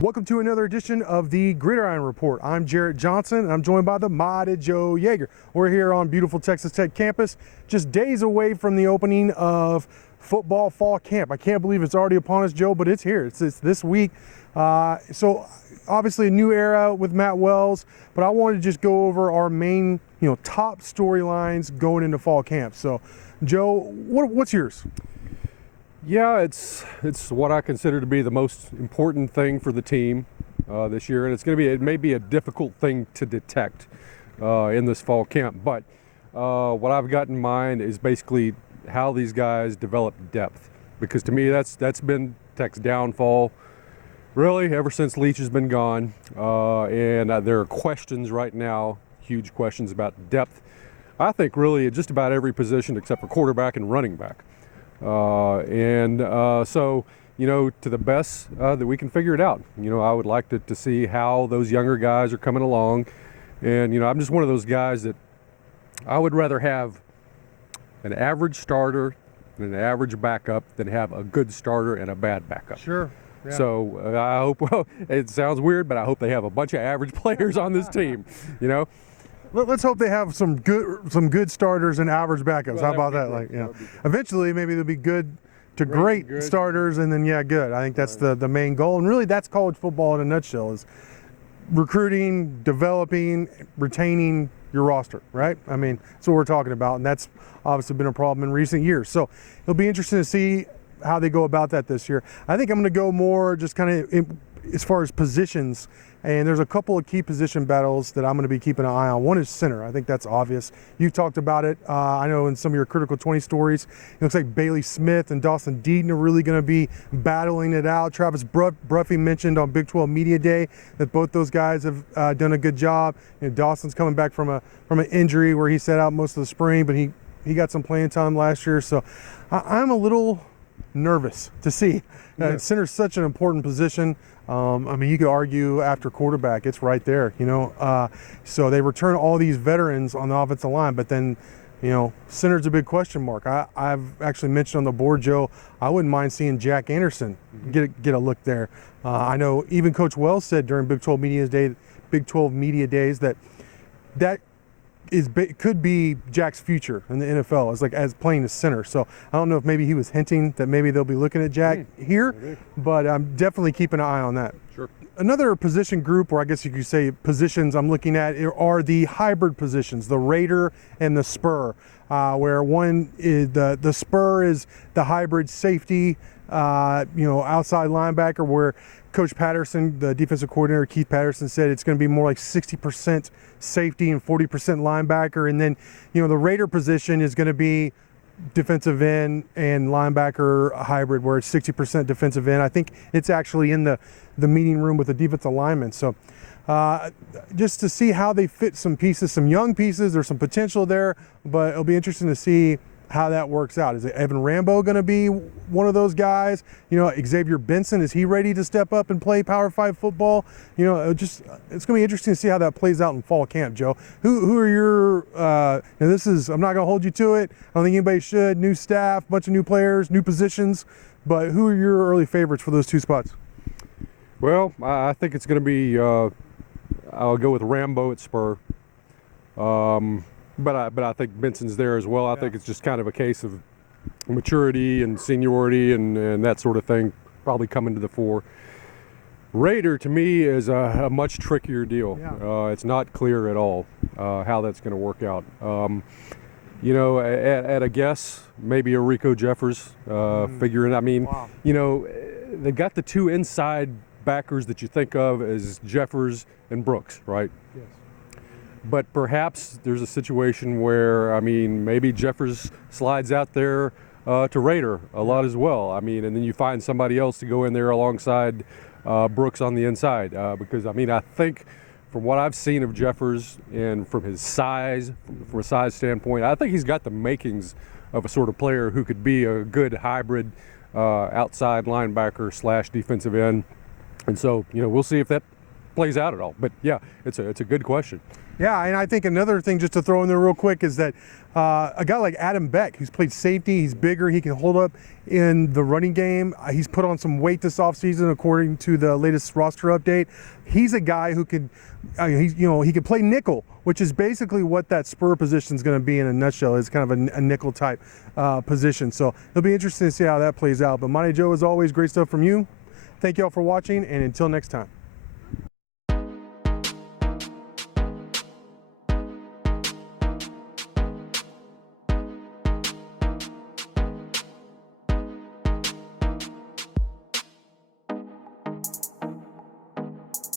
Welcome to another edition of the Gridiron Report. I'm Jarret Johnson, and I'm joined by the modded Joe Yeager. We're here on beautiful Texas Tech campus, just days away from the opening of football fall camp. I can't believe it's already upon us, Joe, but it's here. It's this week. So obviously a new era with Matt Wells, but I wanted to just go over our main, top storylines going into fall camp. So, Joe, what's yours? Yeah, it's what I consider to be the most important thing for the team this year, and it may be a difficult thing to detect in this fall camp. But what I've got in mind is basically how these guys develop depth, because to me that's been Tech's downfall, really, ever since Leach has been gone. And there are questions right now, huge questions about depth. I think really at just about every position except for quarterback and running back. So, to the best that we can figure it out, I would like to see how those younger guys are coming along. And, I'm just one of those guys that I would rather have an average starter and an average backup than have a good starter and a bad backup. Sure. Yeah. So I hope, well, it sounds weird, but I hope they have a bunch of average players on this team, Let's hope they have some good starters and average backups. How about that? Eventually maybe they'll be good to great starters, and then good. I think that's the main goal, and really that's college football in a nutshell: is recruiting, developing, retaining your roster. Right? I mean, that's what we're talking about, and that's obviously been a problem in recent years. So it'll be interesting to see how they go about that this year. I think I'm going to go more just kind of as far as positions. And there's a couple of key position battles that I'm going to be keeping an eye on. One is center. I think that's obvious. You've talked about it. I know in some of your Critical 20 stories, it looks like Bailey Smith and Dawson Deaton are really going to be battling it out. Travis Bruffy mentioned on Big 12 Media Day that both those guys have done a good job. Dawson's coming back from an injury where he sat out most of the spring, but he got some playing time last year. So I'm a little nervous to see. Center's such an important position. You could argue after quarterback, it's right there, So they return all these veterans on the offensive line, but then, center's a big question mark. I've actually mentioned on the board, Joe, I wouldn't mind seeing Jack Anderson get a look there. I know even Coach Wells said during Big 12 Media Days that could be Jack's future in the NFL as playing the center. So I don't know if maybe he was hinting that maybe they'll be looking at Jack here, but I'm definitely keeping an eye on that. Sure. Another Another position group, or I guess you could say positions I'm looking at, are the hybrid positions, the Raider and the Spur, where one is the Spur is the hybrid safety, outside linebacker, where Coach Patterson, the defensive coordinator, Keith Patterson, said it's going to be more like 60% safety and 40% linebacker. And then, the Raider position is going to be defensive end and linebacker hybrid, where it's 60% defensive end. I think it's actually in the meeting room with the defensive linemen. So just to see how they fit some pieces, some young pieces, there's some potential there, but it'll be interesting to see how that works out. Is it Evan Rambo going to be one of those guys? Xavier Benson, is he ready to step up and play Power 5 football? It's going to be interesting to see how that plays out in fall camp, Joe. Who are your, I'm not going to hold you to it. I don't think anybody should. New staff, bunch of new players, new positions, but who are your early favorites for those two spots? Well, I think it's going to be, I'll go with Rambo at Spur. But I think Benson's there as well. I think it's just kind of a case of maturity and seniority and that sort of thing probably coming to the fore. Raider, to me, is a much trickier deal. It's not clear at all how that's going to work out. At a guess, maybe a Rico Jeffers figuring. They got the two inside backers that you think of as Jeffers and Brooks, right? Yes. But perhaps there's a situation where, maybe Jeffers slides out there to Raider a lot as well. And then you find somebody else to go in there alongside Brooks on the inside. Because, I think from what I've seen of Jeffers and from his size, from a size standpoint, I think he's got the makings of a sort of player who could be a good hybrid outside linebacker / defensive end. And so, we'll see if that plays out at all. But yeah, it's a good question. Yeah, and I think another thing just to throw in there real quick is that a guy like Adam Beck, who's played safety, he's bigger, he can hold up in the running game. He's put on some weight this offseason according to the latest roster update. He's a guy who could, he could play nickel, which is basically what that spur position is going to be in a nutshell. It's kind of a nickel type position. So it'll be interesting to see how that plays out. But Monty Joe, as always, great stuff from you. Thank you all for watching, and until next time.